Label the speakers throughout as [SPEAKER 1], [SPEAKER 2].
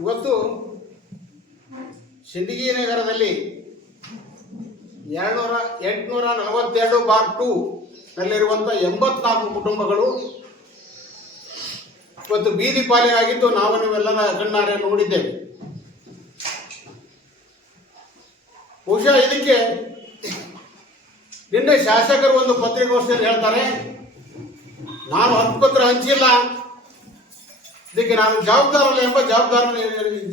[SPEAKER 1] ಇವತ್ತು ಸಿಂದಗಿ ನಗರದಲ್ಲಿ ಎರಡ್ನೂರ ಎಂಟುನೂರ ನಲವತ್ತೆರಡು ಬಾರ್ ಟು ನಲ್ಲಿರುವಂಥ ಎಂಬತ್ನಾಲ್ಕು ಕುಟುಂಬಗಳು ಇವತ್ತು ಬೀದಿ ಪಾಲಿಯಾಗಿದ್ದು ನಾವು ನೀವೆಲ್ಲರ ಕಣ್ಣಾರೆ ನೋಡಿದ್ದೇವೆ ಬಹುಶಃ ಇದಕ್ಕೆ ನಿನ್ನೆ ಶಾಸಕರು ಒಂದು ಪತ್ರಿಕಾಗೋಷ್ಠಿಯಲ್ಲಿ ಹೇಳ್ತಾರೆ, ನಾನು ಹತ್ತು ಪತ್ರ ಹಂಚಿಲ್ಲ. ಇದಕ್ಕೆ ನಾನು ಜವಾಬ್ದಾರಲ್ಲ ಎಂಬ ಜವಾಬ್ದಾರ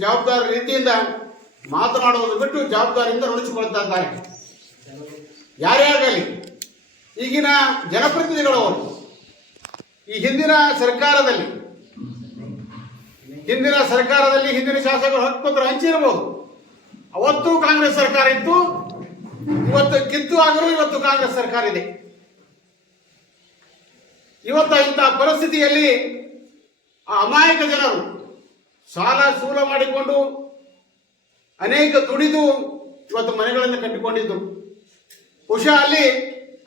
[SPEAKER 1] ಜವಾಬ್ದಾರ ರೀತಿಯಿಂದ ಮಾತನಾಡುವುದು ಬಿಟ್ಟು ಜವಾಬ್ದಾರಿಯಿಂದ ನುಡಿಸಿಕೊಳ್ತಾ ಇದ್ದಾರೆ. ಯಾರೇ ಆಗಲಿ, ಈಗಿನ ಜನಪ್ರತಿನಿಧಿಗಳು ಅವರು ಈ ಹಿಂದಿನ ಸರ್ಕಾರದಲ್ಲಿ ಹಿಂದಿನ ಸರ್ಕಾರದಲ್ಲಿ ಹಿಂದಿನ ಶಾಸಕರು ಹಕ್ಕುಪತ್ರ ಹಂಚಿರಬಹುದು ಅವತ್ತು ಕಾಂಗ್ರೆಸ್ ಸರ್ಕಾರ ಇತ್ತು, ಇವತ್ತು ಕಿತ್ತು ಆಗಲು ಇವತ್ತು ಕಾಂಗ್ರೆಸ್ ಸರ್ಕಾರ ಇದೆ. ಇವತ್ತು ಇಂತಹ ಪರಿಸ್ಥಿತಿಯಲ್ಲಿ ಆ ಅಮಾಯಕ ಜನರು ಸಾಲ ಸೂಲ ಮಾಡಿಕೊಂಡು ಅನೇಕ ದುಡಿದು ಇವತ್ತು ಮನೆಗಳನ್ನು ಕಟ್ಟಿಕೊಂಡಿದ್ದರು ಬಹುಶಃ ಅಲ್ಲಿ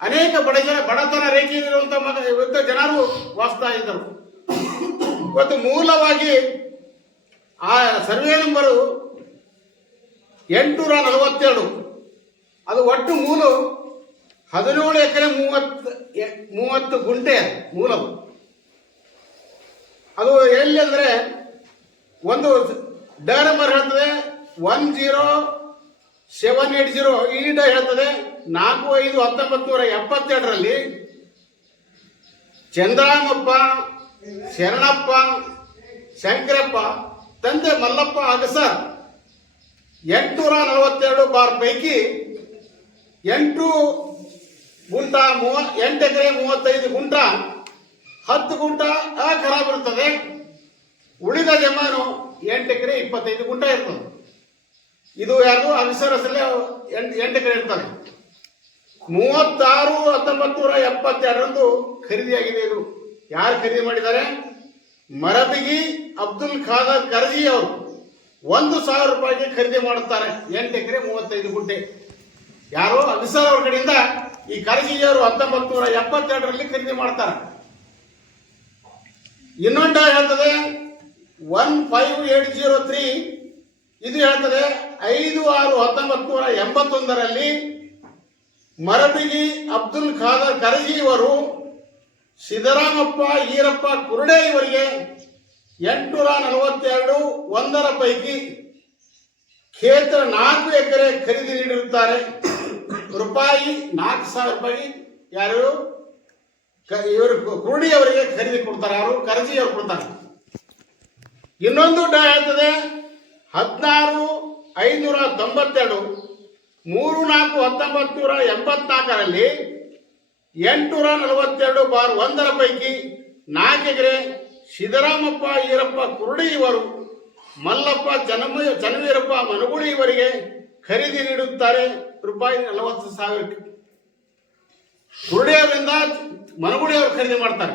[SPEAKER 1] ಅನೇಕ ಬಡ ಜನ, ಬಡತನ ರೇಖೆಯಲ್ಲಿರುವಂತಹ ಮಗ ಇವತ್ತು ಜನರು ವಾಸ್ತಾ ಇದ್ದರು. ಇವತ್ತು ಮೂಲವಾಗಿ ಆ ಸರ್ವೆ ನಂಬರು ಎಂಟುನೂರ ನಲವತ್ತೆರಡು. ಅದು ಒಟ್ಟು ಮೂಲು ಹದಿನೇಳು ಎಕರೆ ಮೂವತ್ತು ಮೂವತ್ತು ಗುಂಟೆ ಮೂಲವು ಅದು ಎಲ್ಲಿ ಅಂದರೆ ಒಂದು ಡ ನಂಬರ್ ಹೇಳ್ತದೆ one zero seven eight zero ಈ ಡ ಹೇಳ್ತದೆ ನಾಲ್ಕು ಐದು ಹತ್ತೊಂಬತ್ತು ನೂರ ಎಪ್ಪತ್ತೆರಡರಲ್ಲಿ ಚಂದ್ರಾಮಪ್ಪ ಶರಣಪ್ಪ, ಶಂಕರಪ್ಪ, ತಂದೆ ಮಲ್ಲಪ್ಪ ಅಗಸರ್ ಎಂಟುನೂರ ನಲವತ್ತೆರಡು ಬಾರ್ ಪೈಕಿ ಎಂಟು ಗುಂಟ ಮೂವ ಎಂಟು ಎಕರೆ ಮೂವತ್ತೈದು ಗುಂಟ ಹತ್ತು ಗುಂಟ ಖರಾಬ್ ಇರುತ್ತದೆ ಉಳಿದ ಜಮಾನು ಎಂಟು ಎಕರೆ ಇಪ್ಪತ್ತೈದು ಗುಂಟ ಇರ್ತದೆ. ಇದು ಯಾರು ಅವಿಸರ ಎಂಟು ಎಂಟು ಎಕರೆ ಇರ್ತಾರೆ ಮೂವತ್ತಾರು ಹತ್ತೊಂಬತ್ತು ನೂರ ಎಪ್ಪತ್ತೆರಡರಂದು ಖರೀದಿಯಾಗಿದೆ ಇದು. ಯಾರು ಖರೀದಿ ಮಾಡಿದ್ದಾರೆ? ಮರಬಿಗಿ ಅಬ್ದುಲ್ ಖಾದರ್ ಕರ್ಜಿ ಅವರು. ಒಂದು ಸಾವಿರ ರೂಪಾಯಿಗೆ ಖರೀದಿ ಮಾಡುತ್ತಾರೆ. ಎಂಟು ಎಕರೆ ಮೂವತ್ತೈದು ಗುಂಟೆ. ಯಾರೋ? ಅನ್ಸರ್ ಅವ್ರ ಕಡೆಯಿಂದ ಈ ಖರೀದಿಯವರು ಹತ್ತೊಂಬತ್ತು ನೂರ ಎಪ್ಪತ್ತೆರಡರಲ್ಲಿ ಖರೀದಿ ಮಾಡ್ತಾರೆ. ಇನ್ನೊಂದು ಹೇಳ್ತದೆ one five eight zero three ಇದು ಹೇಳ್ತದೆ, ಐದು ಆರು ಹತ್ತೊಂಬತ್ತು ನೂರ ಎಂಬತ್ತೊಂದರಲ್ಲಿ ಮರಬಿಗಿ ಅಬ್ದುಲ್ ಖಾದರ್ ಖರ್ಜಿ ಇವರು ಸಿದ್ದರಾಮಪ್ಪ, ಈರಪ್ಪ ಕುರುಡೆ ಇವರಿಗೆ ಎಂಟುನೂರ ನಲವತ್ತೆರಡು ಒಂದರ ಪೈಕಿ ಕ್ಷೇತ್ರ ನಾಲ್ಕು ಎಕರೆ ಖರೀದಿ ನೀಡಿರುತ್ತಾರೆ. ರೂಪಾಯಿ ನಾಲ್ಕು ಸಾವಿರ ರೂಪಾಯಿ. ಯಾರು? ಇವರು ಕುರುಡಿಯವರಿಗೆ ಖರೀದಿ ಕೊಡ್ತಾರೆ ಯಾರು ಕರೆಸಿ ಅವರು ಕೊಡ್ತಾರೆ. ಇನ್ನೊಂದು ಡಾ ಹೇಳ್ತದೆ ಹದಿನಾರು ಐನೂರ ತೊಂಬತ್ತೆರಡು, ಮೂರು ನಾಲ್ಕು ಹತ್ತೊಂಬತ್ತು ನೂರ ಎಂಬತ್ನಾಲ್ಕರಲ್ಲಿ ಎಂಟುನೂರ ನಲವತ್ತೆರಡು ಬಾರ್ ಒಂದರ ಪೈಕಿ ನಾಲ್ಕು ಸಿದ್ದರಾಮಪ್ಪ ಈರಪ್ಪ ಕುರುಡಿ ಇವರು, ಮಲ್ಲಪ್ಪ ಜನಮ ಚನ್ನವೀರಪ್ಪ ಮನಗುಳಿ ಇವರಿಗೆ ಖರೀದಿ ನೀಡುತ್ತಾರೆ. ರೂಪಾಯಿ ನಲವತ್ತು ಸಾವಿರಕ್ಕೆ ಕುರುಡಿ ಅವರಿಂದ ಮನಗುಳಿ ಅವರು ಖರೀದಿ ಮಾಡ್ತಾರೆ.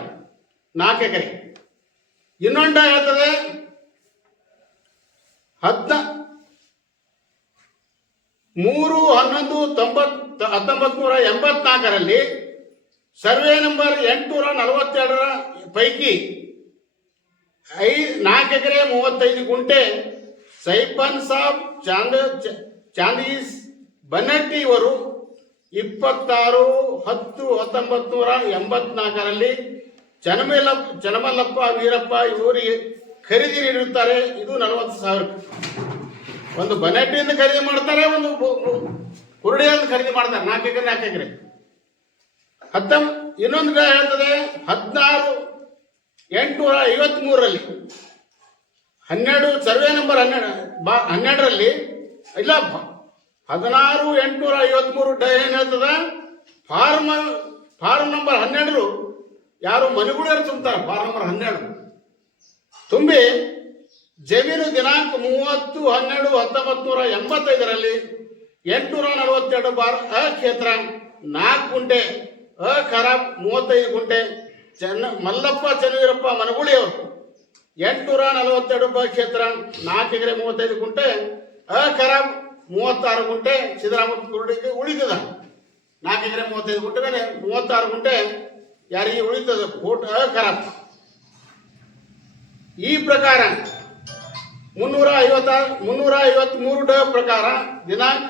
[SPEAKER 1] ನಾಲ್ಕು ಎಕರೆ. ಇನ್ನೊಂಡ ಹೇಳ್ತದೆ, ಹದ್ನ, ಮೂರು, ಹನ್ನೊಂದು, ತೊಂಬತ್ ಹತ್ತೊಂಬತ್ತು ನೂರ ಎಂಬತ್ನಾಲ್ಕರಲ್ಲಿ ಸರ್ವೆ ನಂಬರ್ ಎಂಟುನೂರ ನಲವತ್ತೆರಡರ ಪೈಕಿ ಐ, ನಾಲ್ಕು ಎಕರೆ ಮೂವತ್ತೈದು ಗುಂಟೆ ಸೈಪನ್ ಸಾಬ್ ಚಾಂದ ಚಾಂದೀಸ್ ಬನ್ನಟ್ಟಿ ಇವರು ಇಪ್ಪತ್ತಾರು, ಹತ್ತು ಹತ್ತೊಂಬತ್ತು ನೂರ ಎಂಬತ್ನಾಲ್ಕರಲ್ಲಿ ಚನಮೇಲ ಚನಮಲ್ಲಪ್ಪ ವೀರಪ್ಪ ಇವರಿಗೆ ಖರೀದಿ ನೀಡುತ್ತಾರೆ ಇದು ನಲವತ್ತು ಸಾವಿರ ಒಂದು ಬನೆಟ್ಟಿಯಿಂದ ಖರೀದಿ ಮಾಡ್ತಾರೆ, ಒಂದು ಹುರುಳಿಯಿಂದ ಖರೀದಿ ಮಾಡ್ತಾರೆ. ನಾಲ್ಕು ಎಕರೆ ನಾಲ್ಕು ಎಕರೆ. ಹತ್ತ, ಇನ್ನೊಂದು ಕಡೆ ಹೇಳ್ತದೆ, ಹದಿನಾರು, ಎಂಟುನೂರ ಐವತ್ಮೂರರಲ್ಲಿ. ಹನ್ನೆರಡು, ಸರ್ವೆ ನಂಬರ್ ಹನ್ನೆರಡು ಬಾ, ಹನ್ನೆರಡರಲ್ಲಿ, ಇಲ್ಲ ಹದಿನಾರು ಎಂಟುನೂರ ಐವತ್ಮೂರು ಡ ಏನು ಹೇಳ್ತದ? ಫಾರ್ಮ್ ಫಾರ್ಮ್ ನಂಬರ್ ಹನ್ನೆರಡು. ಯಾರು ಮನೆಗುಳಿಯರು ತುಂಬ್ತಾರೆ, ಫಾರ್ಮ್ ನಂಬರ್ ಹನ್ನೆರಡು. ತುಂಬಿ, ಜಮೀನು ದಿನಾಂಕ ಮೂವತ್ತು, ಹನ್ನೆರಡು ಹತ್ತೊಂಬತ್ತು ನೂರ ಎಂಬತ್ತೈದರಲ್ಲಿ ಎಂಟುನೂರ ನಲವತ್ತೆರಡು ಬಾರ್ ಅ ಕ್ಷೇತ್ರ ನಾಲ್ಕು ಗುಂಟೆ ಅ ಖರಾಬ್ ಮೂವತ್ತೈದು ಗುಂಟೆ, ಚೆನ್ನ, ಮಲ್ಲಪ್ಪ, ಚನ್ನವೀರಪ್ಪ, ಮನಗುಳಿ ಅವರು. ಎಂಟುನೂರ ನಲವತ್ತೆರಡು ಬ ಕ್ಷೇತ್ರ ನಾಲ್ಕು ಎಕರೆ ಮೂವತ್ತೈದು ಗುಂಟೆ ಅ ಖರಾಬ್ ಮೂವತ್ತಾರು ಗುಂಟೆ ಸಿದ್ದರಾಮಯ್ಯ ಕುರುಡಿಗೆ ಉಳಿತದ. ನಾಲ್ಕು ಎಕರೆ ಮೂವತ್ತೈದು ಗುಂಟೆ ಮೇಲೆ ಮೂವತ್ತಾರು ಗುಂಟೆ ಯಾರಿಗೆ ಉಳಿತದ? ಕೋಟ್ ಖರಾಬ್ ಈ ಪ್ರಕಾರ ಮುನ್ನೂರ ಐವತ್ತ, ಮುನ್ನೂರ ಐವತ್ಮೂರು ಡ ಪ್ರಕಾರ ದಿನಾಂಕ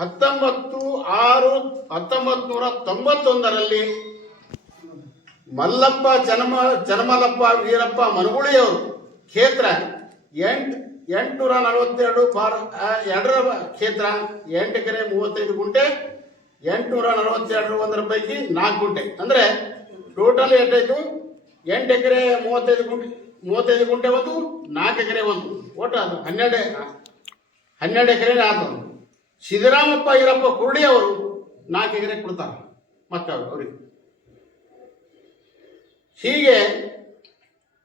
[SPEAKER 1] ಹತ್ತೊಂಬತ್ತು ಆರು ಹತ್ತೊಂಬತ್ತು ನೂರ ತೊಂಬತ್ತೊಂದರಲ್ಲಿ ಮಲ್ಲಪ್ಪ ಜನಮ ಜನ್ಮಲಪ್ಪ ವೀರಪ್ಪ ಮನಗುಳಿಯವರು ಕ್ಷೇತ್ರ ಎಂಟ್ ಎಂಟುನೂರ ನಲವತ್ತೆರಡು ಫಾರ್ ಎರಡರ ಕ್ಷೇತ್ರ, ಎಂಟು ಎಕರೆ ಮೂವತ್ತೈದು ಗುಂಟೆ ಎಂಟುನೂರ ನಲವತ್ತೆರಡು ಒಂದರ ಪೈಕಿ ನಾಲ್ಕು ಗುಂಟೆ. ಅಂದರೆ ಟೋಟಲ್ ಎಷ್ಟಾಯಿತು? ಎಂಟು ಎಕರೆ ಮೂವತ್ತೈದು ಗುಂಟೆ ಮೂವತ್ತೈದು ಗುಂಟೆ ಒಂದು, ನಾಲ್ಕು ಎಕರೆ ಒಂದು. ಒಟ್ಟು ಅದು ಹನ್ನೆರಡು ಹನ್ನೆರಡು ಎಕರೆ ಆತು ಸಿದ್ದರಾಮಪ್ಪ ಈರಪ್ಪ ಕುರುಡಿ ಅವರು ನಾಲ್ಕು ಎಕರೆ ಕೊಡ್ತಾರೆ ಮತ್ತೆ ಅವರು ಅವ್ರಿಗೆ. ಹೀಗೆ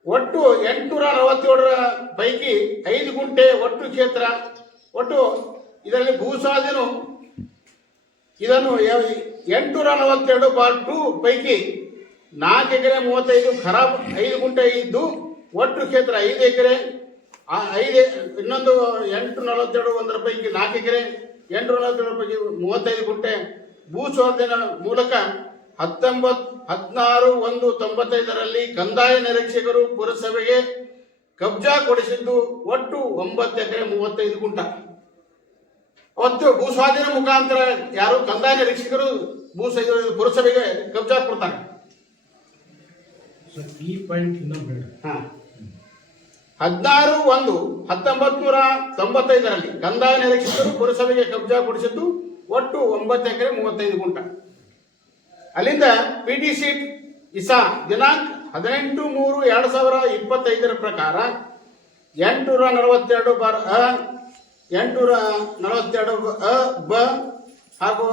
[SPEAKER 1] ಒಟ್ಟು ಎಂಟುನೂರ ನಲವತ್ತೇಳರ ಪೈಕಿ ಐದು ಗುಂಟೆ ಒಟ್ಟು ಕ್ಷೇತ್ರ. ಒಟ್ಟು ಇದರಲ್ಲಿ ಭೂಸ್ವಾಧೀನು ಇದನ್ನು ಎಂಟುನೂರ ನಲವತ್ತೆರಡು ಬಾರ್ ಟು ಪೈಕಿ ನಾಲ್ಕು ಎಕರೆ ಮೂವತ್ತೈದು, ಖರಾಬ್ ಐದು ಗುಂಟೆ ಇದ್ದು ಒಟ್ಟು ಕ್ಷೇತ್ರ ಐದು ಎಕರೆ. ಐದು, ಇನ್ನೊಂದು ಎಂಟು ನಲವತ್ತೆರಡು ಒಂದರ ಪೈಕಿ ನಾಲ್ಕು ಎಕರೆ ಎಂಟು ನಲವತ್ತೆರಡು ಪೈಕಿ ಮೂವತ್ತೈದು ಗುಂಟೆ. ಭೂ ಮೂಲಕ ಹತ್ತೊಂಬತ್ತು ಹದಿನಾರು ಒಂದು ತೊಂಬತ್ತೈದರಲ್ಲಿ ಕಂದಾಯ ನಿರೀಕ್ಷಕರು ಪುರಸಭೆಗೆ ಕಬ್ಜಾ ಕೊಡಿಸಿದ್ದು ಒಟ್ಟು ಒಂಬತ್ತು ಎಕರೆ ಮೂವತ್ತೈದು ಗುಂಟ. ಅವತ್ತು ಭೂ ಸ್ವಾಧೀನ ಮುಖಾಂತರ ಯಾರು ಕಂದಾಯ ನಿರೀಕ್ಷಕರು ಭೂ ಪುರಸಭೆಗೆ ಕಬ್ಜಾ ಕೊಡ್ತಾರೆ. ಹದಿನಾರು ಒಂದು ಹತ್ತೊಂಬತ್ ನೂರ ತೊಂಬತ್ತೈದರಲ್ಲಿ ಕಂದಾಯ ನಿರೀಕ್ಷಕರು ಪುರಸಭೆಗೆ ಕಬ್ಜಾ ಕೊಡಿಸಿದ್ದು ಒಟ್ಟು ಒಂಬತ್ತು ಎಕರೆ ಮೂವತ್ತೈದು ಗುಂಟ. ಅಲ್ಲಿಂದ ಪಿ ಟಿ ಸಿ ಇಸಾ ದಿನಾಂಕ ಹದಿನೆಂಟು ಮೂರು ಎರಡು ಸಾವಿರ ಇಪ್ಪತ್ತೈದರ ಪ್ರಕಾರ ಎಂಟುನೂರ ನಲವತ್ತೆರಡು ಬಾರ್ ಅ, ಎಂಟುನೂರ ನಲವತ್ತೆರಡು ಅ, ಬ ಹಾಗೂ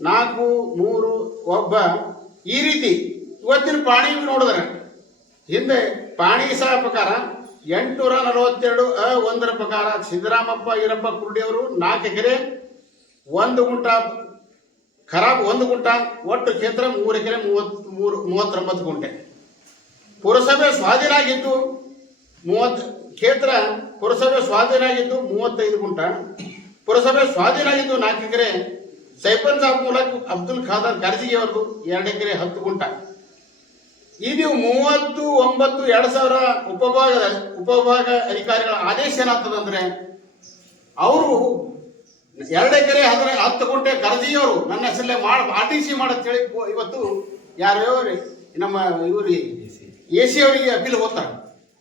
[SPEAKER 1] ನಾಲ್ಕು ಮೂರು ಒಬ್ಬ ಈ ರೀತಿ ಇವತ್ತಿನ ಪಾಣಿ ನೋಡಿದ್ರೆ. ಹಿಂದೆ ಪಾಣಿ ಸಹ ಪ್ರಕಾರ ಎಂಟುನೂರ ನಲವತ್ತೆರಡು ಅ, ಒಂದರ ಪ್ರಕಾರ ಸಿದ್ದರಾಮಪ್ಪ, ಈರಪ್ಪ ಕುರುಡಿ ಅವರು ನಾಲ್ಕು ಎಕರೆ, ಒಂದು ಗುಂಟ ಖರಾಬ್ ಒಂದು ಗುಂಟ, ಒಟ್ಟು ಕ್ಷೇತ್ರ ಮೂರು ಎಕರೆ ಮೂವತ್ತ್ ಮೂರು, ಮೂವತ್ತೊಂಬತ್ತು ಗುಂಟೆ. ಪುರಸಭೆ ಸ್ವಾಧೀನ ಆಗಿದ್ದು ಮೂವತ್ತು, ಕ್ಷೇತ್ರ ಪುರಸಭೆ ಸ್ವಾಧೀನ ಆಗಿದ್ದು ಮೂವತ್ತೈದು ಗುಂಟ. ಪುರಸಭೆ ಸ್ವಾಧೀನ ಆಗಿದ್ದು ನಾಲ್ಕು ಎಕರೆ ಸೈಫನ್ ಸಾಬ್ ಮೂಲಕ ಅಬ್ದುಲ್ ಖಾದರ್ ಖರ್ಜಿಗೆ ಅವರು ಎರಡು ಎಕರೆ ಹತ್ತು ಗುಂಟ. ಇದು ಮೂವತ್ತು, ಒಂಬತ್ತು, ಎರಡು ಸಾವಿರ ಉಪಭಾಗ ಉಪಭಾಗ ಅಧಿಕಾರಿಗಳ ಆದೇಶ ಏನಾಗ್ತದಂದ್ರೆ, ಅವರು ಎರಡು ಎಕರೆ ಹದಿನ ಹತ್ತು ಗುಂಟೆ ಕರ್ಜಿಯವರು ನನ್ನ ಹೆಸರಲ್ಲೇ ಮಾಡ, ಆರ್ ಟಿ ಸಿ ಮಾಡಂತೇಳಿ ಇವತ್ತು ಯಾರೋ ನಮ್ಮ ಇವರು ಎ ಸಿ ಅವರಿಗೆ ಅಪೀಲ್ ಹೋಗ್ತಾರೆ.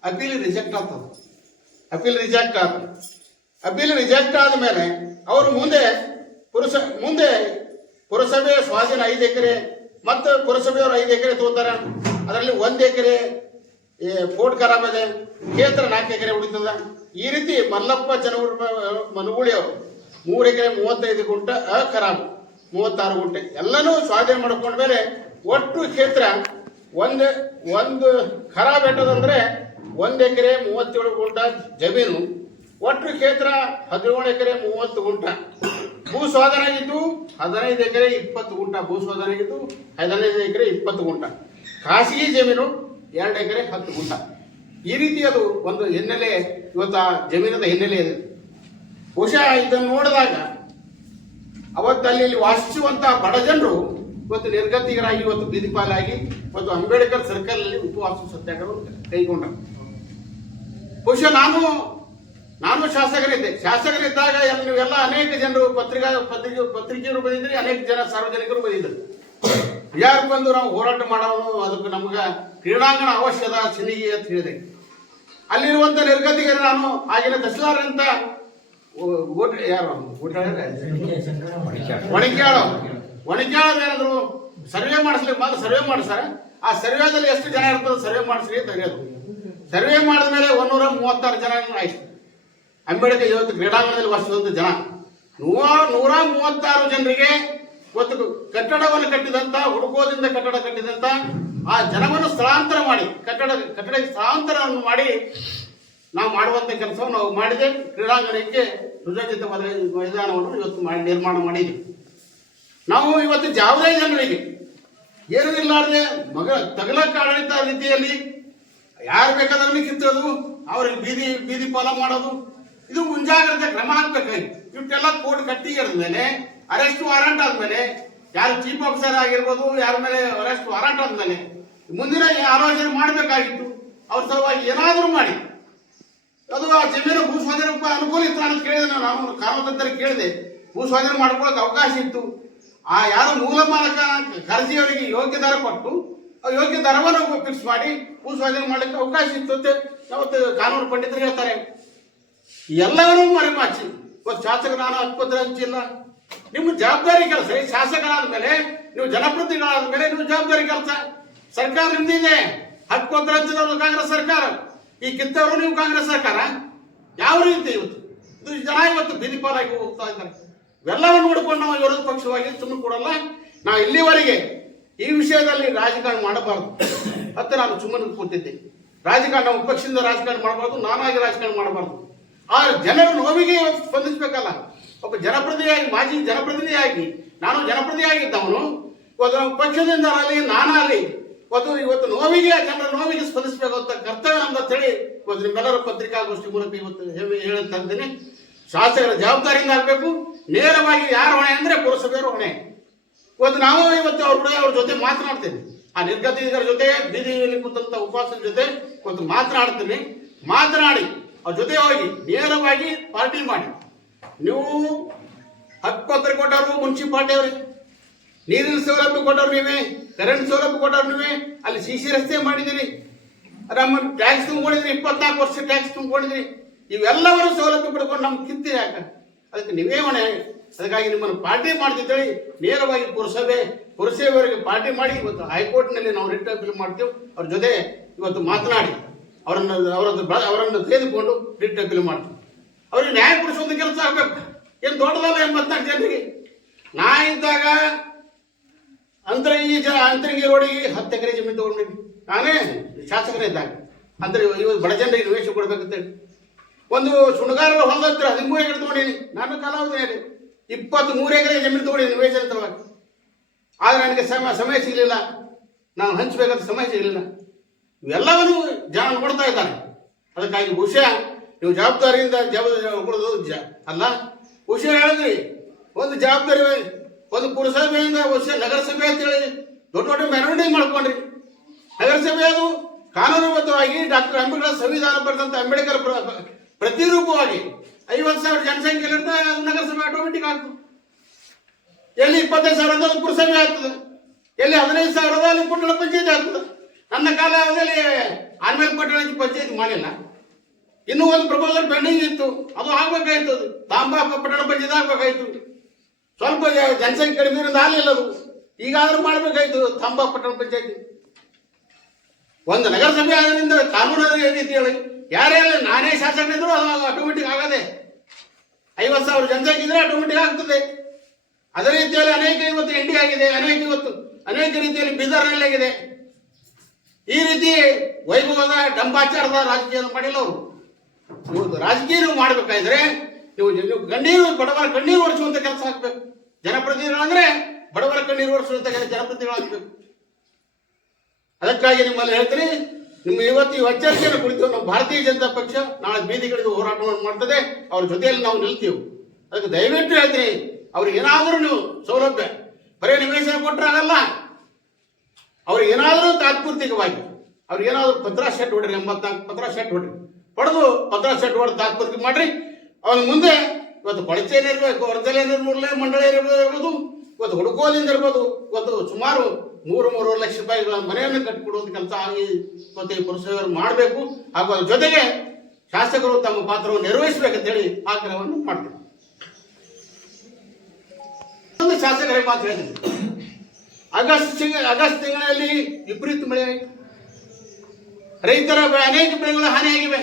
[SPEAKER 1] ಅಪೀಲ್ ರಿಜೆಕ್ಟ್ ಆಗ್ತದೆ. ಅಪೀಲ್ ರಿಜೆಕ್ಟ್ ಆಗ್ತದೆ ಅಪೀಲ್ ರಿಜೆಕ್ಟ್ ಆದ ಮೇಲೆ ಅವರು ಮುಂದೆ ಪುರಸ, ಮುಂದೆ ಪುರಸಭೆ ಸ್ವಾಧೀನ ಐದು ಎಕರೆ ಮತ್ತು ಪುರಸಭೆಯವರು ಐದು ಎಕರೆ ತೋತಾರೆ. ಅದರಲ್ಲಿ ಒಂದು ಎಕರೆ ಫೋರ್ಟ್ ಖರಾಬ್ ಇದೆ. ಕ್ಷೇತ್ರ ನಾಲ್ಕು ಎಕರೆ ಉಳಿತದ. ಈ ರೀತಿ ಮಲ್ಲಪ್ಪ ಚನೂರು ಮನುಗುಳಿ ಅವರು ಮೂರು ಎಕರೆ ಮೂವತ್ತೈದು ಗುಂಟ ಖರಾಬ್, ಮೂವತ್ತಾರು ಗುಂಟೆ. ಎಲ್ಲನೂ ಸ್ವಾಧೀನ ಮಾಡ್ಕೊಂಡ್ಮೇಲೆ ಒಟ್ಟು ಕ್ಷೇತ್ರ ಒಂದು ಒಂದು ಖರಾಬ್ ಎಟ್ಟದಂದ್ರೆ ಒಂದು ಎಕರೆ ಮೂವತ್ತೇಳು ಗುಂಟ ಜಮೀನು, ಒಟ್ಟು ಕ್ಷೇತ್ರ ಹದಿನೇಳು ಎಕರೆ ಮೂವತ್ತು ಗುಂಟ. ಭೂ ಸ್ವಾಧೀನ ಆಗಿದ್ದು ಹದಿನೈದು ಎಕರೆ ಇಪ್ಪತ್ತು ಗುಂಟ ಭೂ ಸ್ವಾಧೀನ ಆಗಿದ್ದು ಹದಿನೈದು ಎಕರೆ ಇಪ್ಪತ್ತು ಗುಂಟ. ಖಾಸಗಿ ಜಮೀನು ಎರಡು ಎಕರೆ ಹತ್ತು ಗುಂಟ. ಈ ರೀತಿ ಅದು ಒಂದು ಹಿನ್ನೆಲೆ, ಇವತ್ತು ಆ ಜಮೀನದ ಹಿನ್ನೆಲೆ ಇದೆ. ಬಹುಶಃ ಇದನ್ನು ನೋಡಿದಾಗ ಅವತ್ತು ಅಲ್ಲಿ ಇಲ್ಲಿ ವಾಸಿಸುವಂತಹ ಬಡ ಜನರು ಇವತ್ತು ನಿರ್ಗತಿಗರಾಗಿ ಇವತ್ತು ಬೀದಿಪಾಲಾಗಿ ಮತ್ತು ಅಂಬೇಡ್ಕರ್ ಸರ್ಕಲ್ ಅಲ್ಲಿ ಉಪವಾಸ ಸತ್ಯಾಗ್ರಹ ಕೈಗೊಂಡರು. ಬಹುಶಃ ನಾನು ನಾನು ಶಾಸಕರಿದ್ದೆ ಶಾಸಕರಿದ್ದಾಗ ನೀವೆಲ್ಲ ಅನೇಕ ಜನರು ಪತ್ರಿಕಾ, ಪತ್ರಿಕೆ ಪತ್ರಿಕೆಯವರು ಬಂದಿದ್ರಿ, ಅನೇಕ ಜನ ಸಾರ್ವಜನಿಕರು ಬಂದಿದ್ದರು. ಯಾರು ಬಂದು ನಾವು ಹೋರಾಟ ಮಾಡೋನು ಅದಕ್ಕೆ ನಮ್ಗೆ ಕ್ರೀಡಾಂಗಣ ಅವಶ್ಯದ ಸಿನಿಗೆ ಅಂತ ಹೇಳಿದೆ. ಅಲ್ಲಿರುವಂತ ನಿರ್ಗತಿಗರು ನಾನು, ಆಗಿನ ದಸಲಾರಂತ ಓಟ್ ಯಾರು? ಒಣಕ್ಯಾಳ ಸರ್ವೆ ಮಾಡಿಸ್ಲಿ ಮೊದಲು ಸರ್ವೆ ಮಾಡಿಸ್ತಾರ ಆ ಸರ್ವೆದಲ್ಲಿ ಎಷ್ಟು ಜನ ಇರ್ತದೆ ಸರ್ವೆ ಮಾಡಿಸ್ರಿ ಹೇಳೋದು ಸರ್ವೆ ಮಾಡಿದ ಮೇಲೆ ಒಂದೂರ ಮೂವತ್ತಾರು ಜನ ಆಯ್ತು. ಅಂಬೇಡ್ಕರ್ ಇವತ್ತು ಕ್ರೀಡಾಂಗಣದಲ್ಲಿ ವಾಸಿಸುವಂತ ಜನ. ನೂರ ನೂರ ಮೂವತ್ತಾರು ಜನರಿಗೆ ಇವತ್ತು ಕಟ್ಟಡವನ್ನು ಕಟ್ಟಿದಂತ ಹುಡುಕೋದಿಂದ ಕಟ್ಟಡ ಕಟ್ಟಿದಂತ ಆ ಜನವನ್ನು ಸ್ಥಳಾಂತರ ಮಾಡಿ ಕಟ್ಟಡ ಕಟ್ಟಡಕ್ಕೆ ಸ್ಥಳಾಂತರವನ್ನು ಮಾಡಿ ನಾವು ಮಾಡುವಂತ ಕೆಲಸವನ್ನು ನಾವು ಮಾಡಿದೆ. ಕ್ರೀಡಾಂಗಣಕ್ಕೆ ಸುಸಜ್ಜಿತ ಮದ- ಮೈದಾನವನ್ನು ಇವತ್ತು ಮಾಡಿ, ನಿರ್ಮಾಣ ಮಾಡಿದ್ವಿ ನಾವು ಇವತ್ತು ಯಾವುದೇ ಜನರಿಗೆ ಏನೂ ಇಲ್ಲಾರ್ದೆ ಮಗ ತಗಲ ಆಡಳಿತ ರೀತಿಯಲ್ಲಿ ಯಾರು ಬೇಕಾದ್ರೂ ಕಿತ್ತೋದು ಅವ್ರಿಗೆ ಬೀದಿ ಬೀದಿ ಪಾಲ ಮಾಡೋದು, ಇದು ಮುಂಜಾಗ್ರತೆ ಕ್ರಮ ಆಗ್ಬೇಕಾಗಿತ್ತು ಇವಕ್ಕೆಲ್ಲ ಕೋರ್ಟ್ ಕಟ್ಟಿ ಮೇಲೆ ಅರೆಸ್ಟ್ ವಾರಂಟ್ ಆದ್ಮೇಲೆ ಯಾರು ಚೀಫ್ ಆಫೀಸರ್ ಆಗಿರ್ಬೋದು, ಯಾರ ಮೇಲೆ ಅರೆಸ್ಟ್ ವಾರಂಟ್ ಆದ್ಮೇಲೆ ಮುಂದಿನ ಆಲೋಚನೆ ಮಾಡಬೇಕಾಗಿತ್ತು. ಅವ್ರ ಸಲುವಾಗಿ ಏನಾದರೂ ಮಾಡಿ. ಅದು ಆ ಜಮೀನು ಭೂ ಸ್ವಾಧೀನಕ್ಕೆ ಅನುಕೂಲ ಇತ್ತು ಅಂತ ಕೇಳಿದೆ, ನಾನು ಅವನು ಕಾನೂನು ಕೇಳಿದೆ. ಭೂ ಸ್ವಾಧೀನ ಮಾಡ್ಕೊಳ್ಳೋಕೆ ಅವಕಾಶ ಇತ್ತು. ಆ ಯಾರು ಮೂಲ ಮಾಲಕ ಖರ್ಜಿಯವರಿಗೆ ಯೋಗ್ಯ ದರ ಕೊಟ್ಟು ಯೋಗ್ಯ ದರವನ್ನು ಫಿಕ್ಸ್ ಮಾಡಿ ಭೂ ಸ್ವಾಧೀನ ಮಾಡಲಿಕ್ಕೆ ಅವಕಾಶ ಇತ್ತು ಅಂತ ಯಾವತ್ತು ಕಾನೂನು ಪಂಡಿತರು ಹೇಳ್ತಾರೆ. ಎಲ್ಲವನ್ನೂ ಮರೆಮಾಚಿ. ಇವತ್ತು ಶಾಸಕ ನಾನು ಆಸ್ಪತ್ರೆ ಹಂಚಿಲ್ಲ. ನಿಮ್ಮ ಜವಾಬ್ದಾರಿ ಕೆಲಸ ಶಾಸಕರಾದ ಮೇಲೆ, ನೀವು ಜನಪ್ರತಿನಿಧಿಗಳಾದ ಮೇಲೆ ನಿಮ್ಮ ಜವಾಬ್ದಾರಿ ಕೆಲಸ. ಸರ್ಕಾರ ನಿಮ್ದಿದೆ. ಹಕ್ಕು ಹಂಚಿದವರು ಕಾಂಗ್ರೆಸ್ ಸರ್ಕಾರ. ಈ ಕಿತ್ತವರು ನೀವು ಕಾಂಗ್ರೆಸ್ ಸರ್ಕಾರ? ಯಾವ ರೀತಿ ಇವತ್ತು? ಇದು ಜನ ಇವತ್ತು ಬೀದಿ ಪಾಲಾಗಿ ಹೋಗ್ತಾ ಇದ್ದಾರೆ. ಇವೆಲ್ಲವನ್ನು ನೋಡಿಕೊಂಡು ನಾವು ವಿರೋಧ ಪಕ್ಷವಾಗಿ ಸುಮ್ಮನೆ ಕೊಡಲ್ಲ. ನಾವು ಇಲ್ಲಿವರೆಗೆ ಈ ವಿಷಯದಲ್ಲಿ ರಾಜಕಾರಣ ಮಾಡಬಾರದು. ಅಂತ ನಾನು ಸುಮ್ಮನೆ ಕೂತಿದ್ದೆ. ರಾಜಕಾರಣ ಪಕ್ಷದಿಂದ ರಾಜಕಾರಣ ಮಾಡಬಾರ್ದು, ನಾನಾಗಿ ರಾಜಕಾರಣ ಮಾಡಬಾರ್ದು. ಆ ಜನರ ನೋವಿಗೆ ಇವತ್ತು ಸ್ಪಂದಿಸಬೇಕಲ್ಲ. ಒಬ್ಬ ಜನಪ್ರತಿನಿಧಿಯಾಗಿ, ಮಾಜಿ ಜನಪ್ರತಿನಿಧಿಯಾಗಿ, ನಾನು ಜನಪ್ರತಿನಿಧಿಯಾಗಿದ್ದವನು. ಪಕ್ಷದಿಂದ ಆಗಲಿ ನಾನಾಗಲಿ ಇವತ್ತು ಇವತ್ತು ನೋವಿಗೆ, ಜನರ ನೋವಿಗೆ ಸ್ಪಂದಿಸಬೇಕು ಅಂತ ಕರ್ತವ್ಯ ಅಂತ ಹೇಳಿ ಇವತ್ತು ನಿಮ್ಮೆಲ್ಲರ ಪತ್ರಿಕಾಗೋಷ್ಠಿ ಮೂಲಕ ಇವತ್ತು ಹೇಳಂತ ಇದ್ದೀನಿ. ಶಾಸಕರ ಜವಾಬ್ದಾರಿಯಿಂದ ಆಗಬೇಕು. ನೇರವಾಗಿ ಯಾರು ಹೊಣೆ ಅಂದ್ರೆ ಪುರಸಭೆಯವರು ಹೊಣೆ. ಇವತ್ತು ನಾವು ಇವತ್ತು ಅವ್ರ ಕೂಡ ಅವ್ರ ಜೊತೆ ಮಾತನಾಡ್ತೇನೆ. ಆ ನಿರ್ಗತಿಕರ ಜೊತೆ, ಬೀದಿಯಲ್ಲಿ ಕೂತಂತ ಉಪವಾಸದ ಜೊತೆ ಇವತ್ತು ಮಾತನಾಡ್ತೀನಿ. ಮಾತನಾಡಿ, ಅವ್ರ ಜೊತೆ ಹೋಗಿ ನೇರವಾಗಿ ಪಾರ್ಟಿ ಮಾಡಿ. ನೀವು ಹಕ್ಕುಪತ್ರ ಕೊಟ್ಟವರು ಮುನ್ಸಿಪಾಲ್ಟಿ ಅವ್ರಿಗೆ ನೀರಿನ ಸೌಲಭ್ಯ ಕೊಟ್ಟವ್ರು ನೀವೇ ಕರೆಂಟ್ ಸೌಲಭ್ಯ ಕೊಟ್ಟವ್ರು ನೀವೇ, ಅಲ್ಲಿ ಸಿ ಸಿ ರಸ್ತೆ ಮಾಡಿದಿರಿ ನಮ್ಮ ಟ್ಯಾಕ್ಸ್ ತುಂಬಿಕೊಂಡಿದ್ರಿ ಇಪ್ಪತ್ನಾಲ್ಕು ವರ್ಷ ಟ್ಯಾಕ್ಸ್ ತುಂಬಿಕೊಂಡಿದ್ರಿ ಇವೆಲ್ಲವರು ಸೌಲಭ್ಯ ಪಡ್ಕೊಂಡು ನಮ್ಗೆ ಕಿತ್ತಿ ಯಾಕ? ಅದಕ್ಕೆ ನೀವೇ ಹೊಣೆ. ಅದಕ್ಕಾಗಿ ನಿಮ್ಮನ್ನು ಪಾರ್ಟಿ ಮಾಡ್ತಿದ್ದೇಳಿ. ನೇರವಾಗಿ ಪುರಸಭೆ, ಪುರಸಭೆಯವರಿಗೆ ಪಾರ್ಟಿ ಮಾಡಿ ಇವತ್ತು ಹೈಕೋರ್ಟ್ನಲ್ಲಿ ನಾವು ರಿಟ್ ಅಪೀಲ್ ಮಾಡ್ತೀವಿ. ಅವ್ರ ಜೊತೆ ಇವತ್ತು ಮಾತನಾಡಿ, ಅವರನ್ನು, ಅವರದ್ದು ಅವರನ್ನು ತೆಗೆದುಕೊಂಡು ರಿಟ್ ಅಪೀಲ್ ಮಾಡ್ತೀವಿ. ಅವ್ರಿಗೆ ನ್ಯಾಯ ಕೊಡಿಸುವಂತ ಕೆಲಸ ಆಗ್ಬೇಕು. ಏನು ದೊಡ್ಡದಲ್ಲ ಎಂಬತ್ನಾಲ್ಕು ಜನರಿಗೆ? ನಾ ಇದ್ದಾಗ ಅಂತರಂಗಿ ಜನ ಅಂತರಂಗಿ ರೋಡಿಗೆ ಹತ್ತು ಎಕರೆ ಜಮೀನು ತಗೊಂಡಿದ್ವಿ ನಾನೇ ಶಾಸಕರೇ ಇದ್ದಾಗ. ಅಂದ್ರೆ ಇವಾಗ ಬಡ ಜನರಿಗೆ ನಿವೇಶ ಕೊಡ್ಬೇಕಂತೇಳಿ ಒಂದು ಸುಣಗಾರರ ಹೊಲದ ಹತ್ರ ಹದಿಮೂರು ಎಕರೆ ತಗೊಂಡೀನಿ ನಾನು ಕಾಲಾವಧಿಯಲ್ಲಿ ಇಪ್ಪತ್ತ್ ಮೂರು ಎಕರೆ ಜಮೀನು ತಗೊಂಡಿದ್ದೀನಿ ನಿವೇಶನ ಅಂತ ಆದ್ರೆ ನನಗೆ ಸಮ, ಸಮಯ ಸಿಗಲಿಲ್ಲ. ನಾನು ಹಂಚಬೇಕಂತ ಸಮಯ ಸಿಗಲಿಲ್ಲ. ಇವೆಲ್ಲವನ್ನು ಜನ ಕೊಡ್ತಾ ಇದ್ದಾರೆ. ಅದಕ್ಕಾಗಿ ಹುಷಾ ನೀವು ಜವಾಬ್ದಾರಿಯಿಂದ ಜವಾಬ್ದಾರಿ ಕೊಡೋದು ಅಲ್ಲ ಬಹುಶಃ ಹೇಳಿದ್ರಿ, ಒಂದು ಜವಾಬ್ದಾರಿ ಒಂದು ಪುರಸಭೆಯಿಂದ ವರ್ಷ ನಗರಸಭೆ ಅಂತೇಳಿ ದೊಡ್ಡ ದೊಡ್ಡ ಮೆರವಣಿಗೆ ಮಾಡ್ಕೊಂಡ್ರಿ. ನಗರಸಭೆ ಅದು ಕಾನೂನುಬದ್ಧವಾಗಿ ಡಾಕ್ಟರ್ ಅಂಬೇಡ್ಕರ್ ಸಂವಿಧಾನ ಬರೆದಂತ ಅಂಬೇಡ್ಕರ್ ಪ್ರ- ಪ್ರ- ಪ್ರತಿರೂಪವಾಗಿ ಐವತ್ತು ಸಾವಿರ ಜನಸಂಖ್ಯೆ ನಗರಸಭೆ ಆಟೋಮೆಟಿಕ್ ಆಗ್ತದೆ. ಎಲ್ಲಿ ಇಪ್ಪತ್ತೈದು ಸಾವಿರ ಅಂದ್ರೆ ಪುರಸಭೆ ಆಗ್ತದೆ. ಎಲ್ಲಿ ಹದಿನೈದು ಸಾವಿರದ ಅಲ್ಲಿ ಪಟ್ಟಣ ಪಂಚಾಯತ್ ಆಗ್ತದೆ. ನನ್ನ ಕಾಲದಲ್ಲಿ ಆನ್ಮೇಲೆ ಪಟ್ಟಣ ಪಂಚಾಯತ್ ಮಾಡಿಲ್ಲ. ಇನ್ನೂ ಒಂದು ಪ್ರಪೋಸಲ್ ಪೆಂಡಿಂಗ್ ಇತ್ತು. ಅದು ಆಗ್ಬೇಕಾಯ್ತು ಅದು ತಾಂಬಾ ಪಟ್ಟಣ ಪಂಚಾಯತ್ ಆಗ್ಬೇಕಾಯ್ತು. ಸ್ವಲ್ಪ ಜನಸಂಖ್ಯೆ ಕಡಿಮೆ ಇರೋದು ಆಗಲಿಲ್ಲ ಅದು. ಮಾಡಬೇಕಾಯ್ತು ತಾಂಬಾ ಪಟ್ಟಣ ಪಂಚಾಯತಿ. ಒಂದು ನಗರಸಭೆ ಆದ್ರಿಂದ ಕಾನೂನು ರೀತಿ ಹೇಳಿ. ಯಾರೇ ನಾನೇ ನಾನೇ ಶಾಸಕರಿದ್ರು ಅದು ಆಟೋಮೆಟಿಕ್ ಆಗದೆ. ಐವತ್ತು ಸಾವಿರ ಜನಸಂಖ್ಯೆ ಇದ್ರೆ ಆಟೋಮೆಟಿಕ್ ಆಗ್ತದೆ. ಅದೇ ರೀತಿಯಲ್ಲಿ ಅನೇಕ ಇವತ್ತು ಎಂಡಿ ಆಗಿದೆ, ಅನೇಕ ಇವತ್ತು ಅನೇಕ ರೀತಿಯಲ್ಲಿ ಬೀದರ್ನಲ್ಲಿ ಆಗಿದೆ. ಈ ರೀತಿ ವೈಭವದ ಡಂಬಾಚಾರದ ರಾಜಕೀಯ ಮಾಡಿಲ್ಲ ಅವರು. ರಾಜಕೀಯ ಮಾಡಬೇಕಾದ್ರೆ ನೀವು ನೀವು ಕಣ್ಣೀರು ಬಡವರ ಕಣ್ಣೀರು ಒರೆಸುವಂತ ಕೆಲಸ ಆಗ್ಬೇಕು. ಜನಪ್ರತಿನಿಧಿಗಳಂದ್ರೆ ಬಡವರ ಕಣ್ಣೀರು ಒರೆಸುವಂತ ಕೆಲಸ ಜನಪ್ರತಿನಿಧಿಗಳಾಗಬೇಕು ಅದಕ್ಕಾಗಿ ನಿಮ್ಮಲ್ಲಿ ಹೇಳ್ತೀನಿ, ನಿಮ್ಮ ಇವತ್ತು ಈ ಎಚ್ಚರಿಕೆಯನ್ನು ಕುರಿತು ನಾವು ಭಾರತೀಯ ಜನತಾ ಪಕ್ಷ ನಾಳೆ ಬೀದಿಗಳಿಗೆ ಹೋರಾಟವನ್ನು ಮಾಡ್ತದೆ. ಅವ್ರ ಜೊತೆಯಲ್ಲಿ ನಾವು ನಿಲ್ತೀವಿ. ಅದಕ್ಕೆ ದಯವಿಟ್ಟು ಹೇಳ್ತೀನಿ, ಅವ್ರಿಗೆ ಏನಾದರೂ ನೀವು ಸೌಲಭ್ಯ, ಬರೀ ನಿವೇಶನ ಕೊಟ್ಟರೆ ಆಗಲ್ಲ. ಅವ್ರಿಗೆ ಏನಾದರೂ ತಾತ್ಪೂರ್ತಿಕವಾಗಿ, ಅವ್ರಿಗೆ ಏನಾದರೂ ಪತ್ರ ಶೆಟ್ ಹೊಡ್ರಿ, ಎಂಬತ್ನಾಲ್ಕು ಪತ್ರ ಶೆಟ್ ಹೊಡ್ರಿ. ಹೊಡೆದು ಪತ್ರ ಶೆಟ್ ಹೊಡೆದು ತಾತ್ಪೂರ್ತಿ ಮಾಡ್ರಿ. ಅವನ ಮುಂದೆ ಇವತ್ತು ಕೊಳಚೇರಿ ಇರಬೇಕು ವರ್ಧಲೆ ನಿರ್ಮೂಲನೆ, ಮಂಡಳಿ ಇರ್ಬೋದು, ಇವತ್ತು ಹುಡುಕೋದಿಂದ ಇರ್ಬೋದು, ಇವತ್ತು ಸುಮಾರು ಮೂರು ಮೂರುವರೆ ಲಕ್ಷ ರೂಪಾಯಿಗಳ ಮನೆಯನ್ನು ಕಟ್ಟಿಕೊಡುವಂಥ ಕೆಲಸ ಆಗಿ ಪುರಸಭೆಯವರು ಮಾಡಬೇಕು. ಹಾಗೂ ಅದ್ರ ಜೊತೆಗೆ ಶಾಸಕರು ತಮ್ಮ ಪಾತ್ರವನ್ನು ನಿರ್ವಹಿಸಬೇಕಂತೇಳಿ ಆಗ್ರಹವನ್ನು ಒಂದು ಶಾಸಕರಿಗೆ ಮಾತು ಹೇಳಿದ್ರು ಆಗಸ್ಟ್ ಆಗಸ್ಟ್ ತಿಂಗಳಲ್ಲಿ ವಿಪರೀತ ಮಳೆ. ರೈತರ ಅನೇಕ ಬೆಳೆಗಳು ಹಾನಿಯಾಗಿವೆ.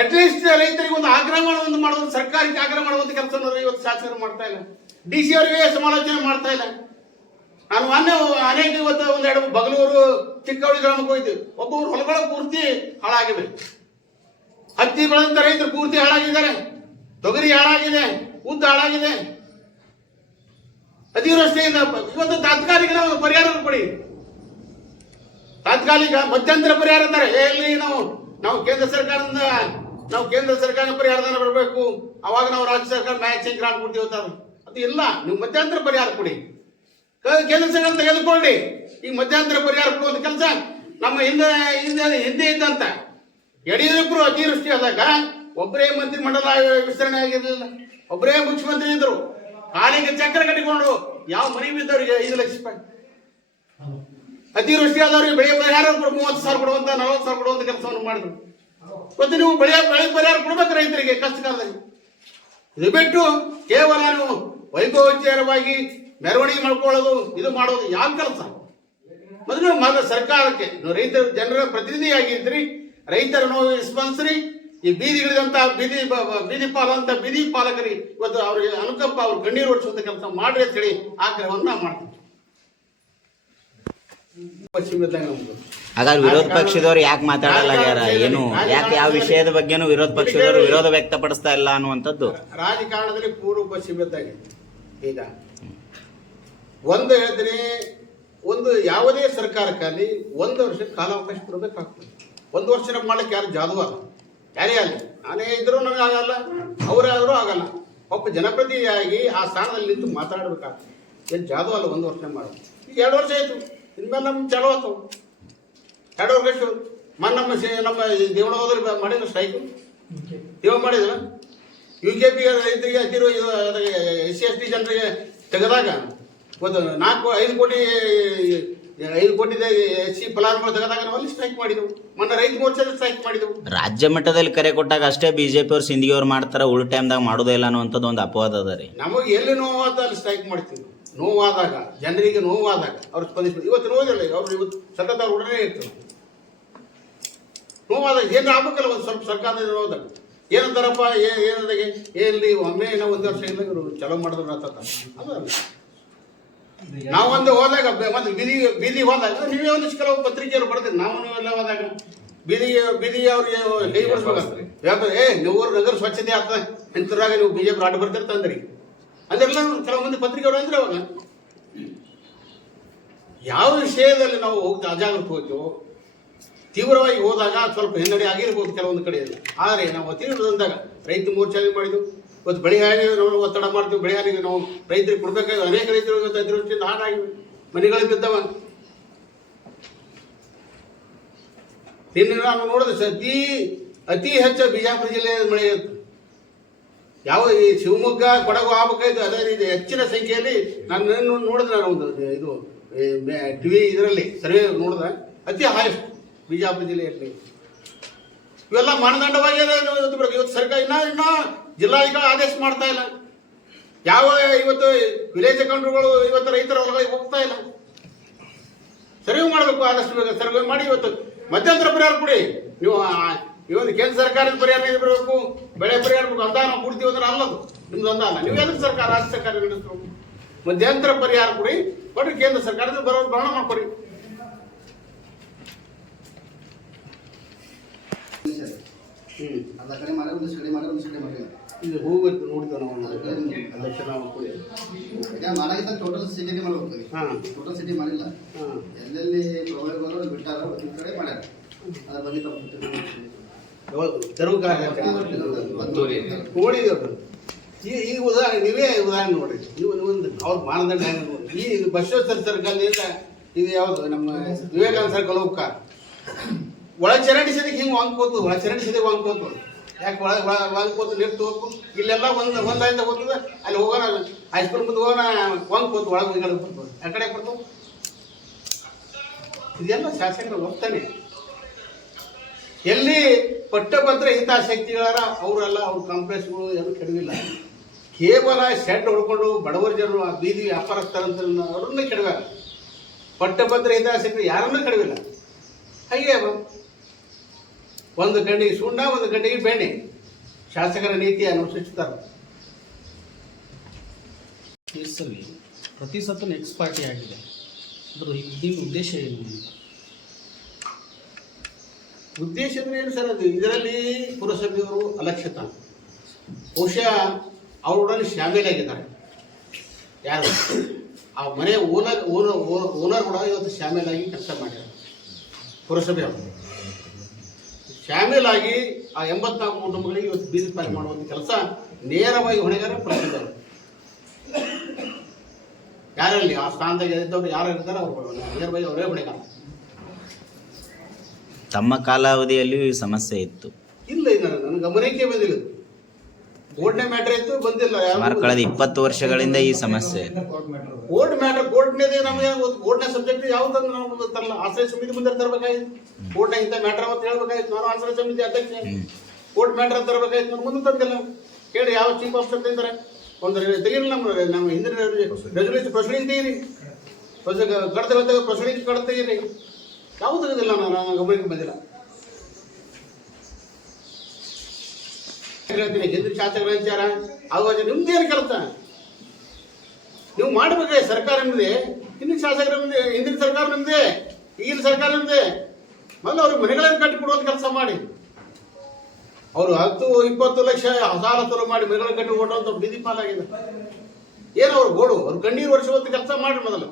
[SPEAKER 1] ಅಟ್ಲೀಸ್ಟ್ ರೈತರಿಗೆ ಒಂದು ಆಗ್ರಹ ಮಾಡುವಂತ ಮಾಡುವಂತ ಸರ್ಕಾರಕ್ಕೆ ಆಗ್ರಹ ಮಾಡುವಂತ ಕೆಲಸ ಇವತ್ತು ಶಾಸಕರು ಮಾಡ್ತಾ ಇಲ್ಲ. ಡಿ ಸಿ ಅವರಿಗೆ ಸಮಾಲೋಚನೆ ಮಾಡ್ತಾ ಇಲ್ಲ. ನಾನು ಮೊನ್ನೆ ಅನೇಕ ಇವತ್ತು ಒಂದೆರಡು ಬಗಲೂರು ಚಿಕ್ಕವಳಿ ಗ್ರಾಮಕ್ಕೆ ಹೋಯ್ತು ಒಬ್ಬರು ಹೊಲಗಳ ಪೂರ್ತಿ ಹಾಳಾಗಿವೆ. ಹತ್ತಿ ಬೆಳೆದಂತ ರೈತರು ಪೂರ್ತಿ ಹಾಳಾಗಿದ್ದಾರೆ. ತೊಗರಿ ಹಾಳಾಗಿದೆ, ಉದ್ದ ಹಾಳಾಗಿದೆ. ಅತಿವೃಷ್ಟಿಯಿಂದ ಇವತ್ತು ತಾತ್ಕಾಲಿಕ ನಾವು ಪರಿಹಾರ ಕೊಡಿ. ತಾತ್ಕಾಲಿಕ ಮಧ್ಯಂತರ ಪರಿಹಾರ ಅಂತಾರೆ. ಎಲ್ಲಿ ನಾವು ನಾವು ಕೇಂದ್ರ ಸರ್ಕಾರದಿಂದ ನಾವು ಕೇಂದ್ರ ಸರ್ಕಾರ ಪರಿಹಾರದಾನ ಬರಬೇಕು ಅವಾಗ ನಾವು ರಾಜ್ಯ ಸರ್ಕಾರ ಮ್ಯಾಚಿಂಗ್ ಗ್ರಾಂಟ್ ಕೊಡ್ತೀವಿ ಅಂತ ಅದು. ಇಲ್ಲ. ನೀವು ಮಧ್ಯಂತರ ಪರಿಹಾರ ಕೊಡಿ. ಕೇಂದ್ರ ಸರ್ಕಾರ ತೆಗೆದುಕೊಳ್ಳಿ. ಈ ಮಧ್ಯಂತರ ಪರಿಹಾರ ಕೊಡುವಂತ ಕೆಲಸ ನಮ್ಮ ಹಿಂದೆ ಹಿಂದೆ ಹಿಂದೆ ಇದ್ದಂತ ಯಡಿಯೂರಪ್ಪರು ಅತಿವೃಷ್ಟಿ ಆದಾಗ ಒಬ್ಬರೇ ಮಂತ್ರಿ ಮಂಡಲ ವಿಸ್ತರಣೆ ಆಗಿರಲಿಲ್ಲ. ಒಬ್ಬರೇ ಮುಖ್ಯಮಂತ್ರಿ ಇದ್ರು. ಕಾಲಿಗೆ ಚಕ್ರ ಕಟ್ಟಿಕೊಂಡು ಯಾವ ಮನೆ ಬಿದ್ದವ್ರಿಗೆ ಐದು ಲಕ್ಷ ರೂಪಾಯಿ. ಅತಿವೃಷ್ಟಿ ಆದವ್ರಿಗೆ ಬೆಳೆ ಪರಿಹಾರ ಮೂವತ್ತು ಸಾವಿರ ಕೊಡುವಂತ ನಲವತ್ತು ಸಾವಿರ ಕೊಡುವಂತ ಕೆಲಸವನ್ನು ಮಾಡಿದ್ರು. ಮತ್ತೆ ನೀವು ಬೆಳೆಯ ಬೆಳೆ ಪರಿಹಾರ ಕೊಡ್ಬೇಕು ರೈತರಿಗೆ ಕಷ್ಟ ಕಾಲದಲ್ಲಿ. ಇದು ಬಿಟ್ಟು ಕೇವಲ ನೀವು ವೈಭವೋಚಾರವಾಗಿ ಮೆರವಣಿಗೆ ಮಾಡ್ಕೊಳ್ಳೋದು, ಇದು ಮಾಡೋದು ಯಾವ ಕೆಲಸ? ಮೊದಲು ಮೊದಲು ಸರ್ಕಾರಕ್ಕೆ ರೈತರ ಜನರ ಪ್ರತಿನಿಧಿಯಾಗಿದ್ರಿ ರೈತರ ನೋವು ಸ್ಪಂದಿಸ್ರಿ, ಈ ಬೀದಿಗಳಿದಂತ ಬೀದಿ ಬೀದಿ ಪಾಲಂತ ಬೀದಿ ಪಾಲಕರಿ ಇವತ್ತು ಅವರಿಗೆ ಅನುಕಂಪ ಅವ್ರು ಕಣ್ಣೀರು ಹೊಡಿಸುವಂತ ಕೆಲಸ ಮಾಡ್ರಿ ಅಂತ ಹೇಳಿ ಆಗ್ರಹವನ್ನು ಮಾಡ್ತೀವಿ. ಪಶ್ಚಿಮ
[SPEAKER 2] ಹಾಗಾದ್ರೆ ವಿರೋಧ ಪಕ್ಷದವ್ರು ಯಾಕೆ ಮಾತಾಡಲ್ಲ ಯಾರ ಏನು? ಯಾಕೆ ಯಾವ ವಿಷಯದ ಬಗ್ಗೆನೂ ವಿರೋಧ ಪಕ್ಷದವರು ವಿರೋಧ ವ್ಯಕ್ತಪಡಿಸ್ತಾ ಇಲ್ಲ ಅನ್ನುವಂಥದ್ದು.
[SPEAKER 1] ರಾಜಕಾರಣದಲ್ಲಿ ಪೂರ್ವ ಸೀಮಿತಾಗಿದೆ ಈಗ ಒಂದು ಹೇಳಿದ್ರೆ ಒಂದು ಯಾವುದೇ ಸರ್ಕಾರಕ್ಕಾಗಲಿ ಒಂದು ವರ್ಷ ಕಾಲಾವಕಾಶ ಕೊಡಬೇಕಾಗ್ತದೆ. ಒಂದು ವರ್ಷ ಮಾಡ್ಲಿಕ್ಕೆ ಯಾರು ಜಾದು ಅಲ್ಲ. ಯಾರೇ ಆಗಲಿ. ನಾನೇ ಇದ್ರೂ ನನಗೆ ಆಗಲ್ಲ ಅವರಾದರೂ ಆಗಲ್ಲ. ಒಬ್ಬ ಜನಪ್ರತಿನಿಧಿಯಾಗಿ ಆ ಸ್ಥಾನದಲ್ಲಿ ನಿಂತು ಮಾತಾಡಬೇಕಾಗ್ತದೆ. ಏನು ಜಾದು ಅಲ್ಲ ಒಂದು ವರ್ಷ ಮಾಡೋದು. ಈಗ ಎರಡು ವರ್ಷ ಆಯಿತು. ಇನ್ಮೇಲೆ ನಮ್ಗೆ ಚಲೋ ಆಯ್ತು ಎರಡು ವರ್ಷ ಮನ್ ನಮ್ಮ ಸೇ- ನಮ್ಮ ದೇವಳೋದ್ರಿ ಮಾಡಿದ್ರು ಸ್ಟ್ರೈಕು ದೇವ ಮಾಡಿದ್ರು? ಯು ಕೆ ಪಿ ರೈತರಿಗೆ ಹತ್ತಿರುವ ಎಸ್ ಸಿ ಎಸ್ ಟಿ ಜನರಿಗೆ ತೆಗೆದಾಗ ಒಂದು ನಾಲ್ಕು ಐದು ಕೋಟಿ ಐದು ಕೋಟಿ ಎಸ್ ಸಿ ಫಲಾನುಭವಿ ತೆಗೆದಾಗ ನಾವು ಅಲ್ಲಿ ಸ್ಟ್ರೈಕ್ ಮಾಡಿದೆವು. ಮೊನ್ನೆ ರೈತ ಮೋರ್ಚಾದಲ್ಲಿ ಸ್ಟ್ರೈಕ್ ಮಾಡಿದೆವು.
[SPEAKER 2] ರಾಜ್ಯ ಮಟ್ಟದಲ್ಲಿ ಕರೆ ಕೊಟ್ಟಾಗ ಅಷ್ಟೇ ಬಿಜೆಪಿ ಅವ್ರು ಸಿಂಧಿ ಅವ್ರು ಮಾಡ್ತಾರೆ ಉಳ್ ಟೈಮ್ದಾಗ ಮಾಡೋದೇ ಇಲ್ಲ ಅನ್ನುವಂಥದ್ದು ಒಂದು ಅಪವಾದ ಅದ ರೀ.
[SPEAKER 1] ನಮಗೆ ಎಲ್ಲಿ ನೋವಾದ ಅಲ್ಲಿ ಸ್ಟ್ರೈಕ್ ಮಾಡ್ತೀವಿ. ನೋವಾದಾಗ ಜನರಿಗೆ ನೋವಾದಾಗ ಅವ್ರು ಸ್ಪಂದಿಸ್ತಾರೆ ಇವತ್ತು ನೋವಿಲ್ಲ ಅವ್ರು ಇವತ್ತು ಸತತ ಅವ್ರ ಉಡನೆ ಇರ್ತಾರೆ. ನೋವಾದಾಗ ಏನು ಆಗ್ಬೇಕಲ್ಲ ಒಂದು ಸ್ವಲ್ಪ ಸರ್ಕಾರದಿಂದ ಏನಂತಾರಪ್ಪ, ಏ- ಏನದಾಗೆ? ಏನ್ರಿ ಒಮ್ಮೆ ಏನೋ ಒಂದು ವರ್ಷ ಇಲ್ಲ ಇವರು ಚಲೋ ಮಾಡಿದ್ರು ಅಂತ ಅದು ನಾವು ಒಂದು ಹೋದಾಗ ಒಂದು ಬೀದಿ ಬೀದಿ ಹೋದಾಗ ನೀವೇ ಒಂದಿಷ್ಟು ಕೆಲವು ಪತ್ರಿಕೆಯವರು ಬರ್ತೀರಿ, ನಾವು ಎಲ್ಲ ಹೋದಾಗ ಬೀದಿ ಬೀದಿ ಅವ್ರಿಗೆ ಹೇಗೆ ಯಾಕಂದ್ರೆ, ಏ ನೀವು ನಗರ ಸ್ವಚ್ಛತೆ ಆಗ್ತದೆ ಇಂಥದ್ರಾಗ ನೀವು ಬಿ ಜೆ ಬಿಜೆಪಿ ಆಟ ಬರ್ತಿರ್ತಂದ್ರಿ ಅದೆಲ್ಲ ಕೆಲವು ಮಂದಿ ಪತ್ರಿಕೆಯವರು ಅಂದ್ರೆ ಅವಾಗ ಯಾವ ವಿಷಯದಲ್ಲಿ ನಾವು ಹೋಗ್ತಾ ಅಜಾಗೃತ ಹೋಗ್ತೀವೋ ತೀವ್ರವಾಗಿ ಹೋದಾಗ ಸ್ವಲ್ಪ ಹಿನ್ನಡೆ ಆಗಿರ್ಬೋದು ಕೆಲವೊಂದು ಕಡೆಯಲ್ಲಿ. ಆದರೆ ನಾವು ತೀವ್ರದಂದಾಗ ರೈತ ಮೋರ್ಚಾಗಿ ಮಾಡಿದ್ವು ಇವತ್ತು ಬೆಳೆ ಹಾನಿ ನಾವು ಒತ್ತಡ ಮಾಡ್ತೀವಿ. ಬೆಳೆ ಹಾನಿಗೆ ನಾವು ರೈತರಿಗೆ ಕೊಡಬೇಕಾಗಿ ಅನೇಕ ರೈತರು ಇವತ್ತು ಅತಿವೃಷ್ಟಿಯಿಂದ ಹಾಡಾಗಿ ಮನೆಗಳಿಗೆ ಬಿದ್ದವ. ನಿನ್ನೆ ನಾನು ನೋಡಿದ್ರೆ ಅತಿ ಅತಿ ಹೆಚ್ಚು ಬಿಜಾಪುರ ಜಿಲ್ಲೆಯ ಮಳೆ ಯಾವ ಈ ಶಿವಮೊಗ್ಗ, ಕೊಡಗು ಆಗ್ಬೇಕಾಯ್ತು ಅದೇ ರೀತಿ ಹೆಚ್ಚಿನ ಸಂಖ್ಯೆಯಲ್ಲಿ ನಾನು ನೋಡಿದ್ರೆ ನಾನು ಒಂದು ಇದು ಟಿವಿ ಇದರಲ್ಲಿ, ಸರ್ವೆ ನೋಡಿದ್ರೆ ಅತಿ ಹಾಯೆಸ್ಟ್ ಬಿಜಾಪುರ ಜಿಲ್ಲೆಯಲ್ಲಿ ಇವೆಲ್ಲ ಮಾನದಂಡವಾಗಿ ಇವತ್ತು ಸರ್ಕಾರ ಇನ್ನ ಇನ್ನ ಜಿಲ್ಲಾಧಿಕಾರಿ ಆದೇಶ ಮಾಡ್ತಾ ಇಲ್ಲ. ಯಾವ ಇವತ್ತು ವಿಲೇಜ್ ಅಕೌಂಟ್ಗಳು ಇವತ್ತು ರೈತರ ಹೊಲಗಳಿಗೆ ಹೋಗ್ತಾ ಇಲ್ಲ. ಸರ್ವೆ ಮಾಡಬೇಕು ಆದಷ್ಟು ಬೇಗ. ಸರ್ವೆ ಮಾಡಿ ಇವತ್ತು ಮಧ್ಯಂತರ ಪರಿಹಾರ ಕೊಡಿ. ನೀವು ಇವೊಂದು ಕೇಂದ್ರ ಸರ್ಕಾರದ ಪರಿಹಾರ ಬರಬೇಕು ಬೆಳೆ ಪರಿಹಾರ ಬೇಕು ಅನುದಾನ ಕೊಡ್ತೀವಿ ಅಂದ್ರೆ ಅಲ್ಲದು. ನಿಮ್ದು ಅನುದಾನ ನೀವು ಎದಕ್ಕೆ ಸರ್ಕಾರ, ರಾಜ್ಯ ಸರ್ಕಾರ ನಡೆಸಬೇಕು? ಮಧ್ಯಂತರ ಪರಿಹಾರ ಕೊಡಿ. ಕೊಟ್ಟರೆ ಕೇಂದ್ರ ಸರ್ಕಾರದಿಂದ ಬರೋ ಭರಣ ಮಾಡ್ಕೊಡಿ. ಹ್ಮ್
[SPEAKER 3] ಅರ್ಧ ಕಡೆ ಮಾಡಿ ಒಂದು ಕಡೆ ಮಾಡಿ ಒಂದು ಕಡೆ ಮಾಡಿ.
[SPEAKER 1] ಇದು ಹೋಗ್ಬೇಕು ನೋಡಿದ್ವಿ ನಾವು ಅದಕ್ಕೆ ನಾವು ಕೊಡಿ.
[SPEAKER 3] ಈಗ ಮಾಡಾಗಿದ್ದ ಟೋಟಲ್ ಸಿಟಿ ಮಾಡ್ಬೇಕು
[SPEAKER 1] ಹಾ.
[SPEAKER 3] ಟೋಟಲ್ ಸಿಟಿ ಮಾಡಿಲ್ಲ
[SPEAKER 1] ಹಾ.
[SPEAKER 3] ಎಲ್ಲೆಲ್ಲಿ ಪ್ರೊವೈಡ್ ಬರೋ ಬಿಟ್ಟಾರ ಒಂದು ಕಡೆ ಮಾಡ್ಯಾರ. ಅದ್ರ ಬಗ್ಗೆ ತಪ್ಪು
[SPEAKER 1] ತೆರವು ಈ ಈ ಉದಾಹರಣೆ ನೀವೇ ಉದಾಹರಣೆ ನೋಡ್ರಿ. ನೀವು ಒಂದು ಅವ್ರ ಮಾನದಂಡ ಈ ಬಸವೇಶ್ವರ ಇಲ್ಲ. ಇದು ಯಾವುದು? ನಮ್ಮ ವಿವೇಕಾನಂದ ಸರ್ಕಲ್ ಹೋಗ್ಕ ಒಳ ಚರಂಡಿ ಸದಿಗೆ ಹಿಂಗೆ ವಾಂಗ್ಕೋತು ಒಳ ಚರಂಡಿ ಸದಿಗೆ ವಾಂಕೋತು ಯಾಕೆ ಒಳ ಒಳ ವಾಂಗ್ಕೋತು ನಿಂತು ಹೋಗ್ತು ಇಲ್ಲೆಲ್ಲ ಒಂದು ಒಂದಾಯ್ತ ಹೋಗ್ತದೆ ಅಲ್ಲಿ ಹೋಗೋಣ ಹೈಸ್ಕೂಲ್ ಮುಂದೆ ಹೋಗೋಣ ವಾಂಗ್ಕೋತು ಒಳಗೆ ಹೋಗಿ ಕಡೆ ಬರ್ತು ಆ ಕಡೆ ಕೊಡ್ತು ಇದೆಲ್ಲ ಶಾಸಕರು ಒಪ್ತಾನೆ. ಎಲ್ಲಿ ಪಟ್ಟಭದ್ರ ಹಿತಾಸಕ್ತಿಗಳಾರ, ಅವರೆಲ್ಲ ಅವ್ರ ಕಾಂಪ್ಲೆಕ್ಸ್ಗಳು ಏನು ಕೆಡವಿಲ್ಲ. ಕೇವಲ ಶೆಡ್ ಹೊಡ್ಕೊಂಡು ಬಡವರ ಜನರು ಆ ಬೀದಿ ವ್ಯಾಪಾರಸ್ಥರಂತ ಅವ್ರನ್ನ ಕೆಡವ್ಯಾರ. ಪಟ್ಟಭದ್ರ ಹಿತಾಸಕ್ತಿ ಯಾರನ್ನೂ ಕೆಡವಿಲ್ಲ. ಹಾಗೆ. ಒಂದು ಗಂಡಿಗೆ ಸುಣ್ಣ ಒಂದು ಗಂಡಿಗೆ ಬೆಣ್ಣೆ. ಶಾಸಕರ ನೀತಿ ಅನುಸರಿಸುತ್ತಾರೆ
[SPEAKER 4] ಕೇಸಲ್ಲಿ ಪ್ರತಿ ಸತ್ತು ನೆಕ್ಸ್ಟ್ ಪಾರ್ಟಿ ಆಗಿದೆ. ಅದರ ನಿಮ್ಮ ಉದ್ದೇಶ ಏನು?
[SPEAKER 1] ಉದ್ದೇಶ ಅಂದ್ರೆ ಏನು ಸರ್ ಅದು? ಇದರಲ್ಲಿ ಪುರಸಭೆಯವರು ಅಲಕ್ಷಿತ ಬಹುಶಃ ಅವರೊಡನೆ ಶಾಮೀಲಾಗಿದ್ದಾರೆ ಯಾರು? ಆ ಮನೆ ಓನರ್ ಓನರ್ ಓನರ್ ಕೂಡ ಇವತ್ತು ಶಾಮೀಲಾಗಿ ಕೆಲಸ ಮಾಡಿದ್ದಾರೆ. ಪುರಸಭೆಯವರು. ಶಾಮೀಲಾಗಿ ಆ ಎಂಬತ್ನಾಲ್ಕು ಕುಟುಂಬಗಳಿಗೆ ಇವತ್ತು ಬೀದಿ ಪಾಲಿ ಮಾಡುವಂಥ ಕೆಲಸ ನೇರವಾಗಿ ಹೊಣೆಗಾರ ಪುರಸಭೆಯವರು ಯಾರಲ್ಲಿ? ಆ ಸ್ಥಾನದಾಗ ಇದ್ದವ್ರು ಯಾರು ಇರ್ತಾರೆ ಅವ್ರು ನೇರವಾಗಿ ಅವರೇ ಹೊಣೆಗಾರ.
[SPEAKER 2] ತಮ್ಮ ಕಾಲಾವಧಿಯಲ್ಲಿಯೂ ಈ ಸಮಸ್ಯೆ ಇತ್ತು.
[SPEAKER 1] ಇಲ್ಲ ಇಲ್ಲ ನನ್ನ ಗಮನಕ್ಕೆ ಬಂದಿಲ್ಲ. ಇದು. ಕೋರ್ಟ್ನೇ ಮ್ಯಾಟ್ರ್ ಇತ್ತು ಬಂದಿಲ್ಲ
[SPEAKER 2] ಸುಮಾರು ಕಳೆದ ಇಪ್ಪತ್ತು ವರ್ಷಗಳಿಂದ ಈ ಸಮಸ್ಯೆ
[SPEAKER 1] ಕೋರ್ಟ್ ಮ್ಯಾಟ್ರ್ ಕೋರ್ಟ್ನೇದೇ ನಮಗೆ ಕೋರ್ಟ್ನ ಸಬ್ಜೆಕ್ಟ್ ಯಾವ್ದಂದ್ರೆ ನಾವು ತರಲ್ಲ ಆಶ್ರಯ ಸಮಿತಿ ಮುಂದೆ ತರಬೇಕಾಗಿತ್ತು ಕೋರ್ಟ್ನ ಇಂಥ ಮ್ಯಾಟ್ರ್ ಅಂತ ಹೇಳ್ಬೇಕಾಗಿತ್ತು ನಾನು ಆಶ್ರಯ ಸಮಿತಿ ಅಧ್ಯಕ್ಷ ಕೋರ್ಟ್ ಮ್ಯಾಟ್ರ್ ತರಬೇಕಾಗಿತ್ತು ನಾನು ಮುಂದೆ ತಂದಿಲ್ಲ ಕೇಳಿ ಯಾವ ಚೀಫ್ ಆಫೀಸರ್ ತಂದಿದ್ದಾರೆ ಒಂದು ತೆಗೀರಿ ನಮ್ಮ ನಮ್ಮ ಹಿಂದಿನ ರೆಸಲ್ಯೂಷನ್ ಪ್ರೊಸೀಡಿಂಗ್ ತೆಗೀರಿ ಕಡ್ತ ಪ್ರೊಸೀಡಿಂಗ್ ಕಡ್ತ ತೆಗೀರಿ ಯಾವುದು ತೆಗೆದಿಲ್ಲ ನಾನು ಗಮನಕ್ಕೆ ಬಂದಿಲ್ಲ ಹೇಳ್ತೀನಿ ಹಿಂದೂ ಶಾಸಕರ ವಿಚಾರ ಅವಾಗ ನಿಮ್ದೇನು ಕೆಲಸ? ನೀವು ಮಾಡಬೇಕೆ ಸರ್ಕಾರ ನಿಮ್ಮದೇ ಹಿಂದಿನ ಶಾಸಕರ ಮುಂದೆ ಹಿಂದಿನ ಸರ್ಕಾರ ನಿಮ್ಮದೇ ಈಗಿನ ಸರ್ಕಾರ ನಿಮ್ಮದೇ ಮೊದಲು ಅವ್ರಿಗೆ ಮನೆಗಳನ್ನು ಕಟ್ಟಿಕೊಡುವಂತ ಕೆಲಸ ಮಾಡಿ. ಅವರು ಹತ್ತು, ಇಪ್ಪತ್ತು ಲಕ್ಷ ಸಾಲ ತರು ಮಾಡಿ ಮನೆಗಳನ್ನು ಕಟ್ಟಿ ಕೊಡುವಂತ ಬೀದಿ ಪಾಲಾಗಿದೆ. ಏನು ಅವ್ರು ಗೋಡು? ಅವ್ರು ಕಣ್ಣೀರು ವರ್ಷವಂತ ಕೆಲಸ ಮಾಡಿ ಮೊದಲು.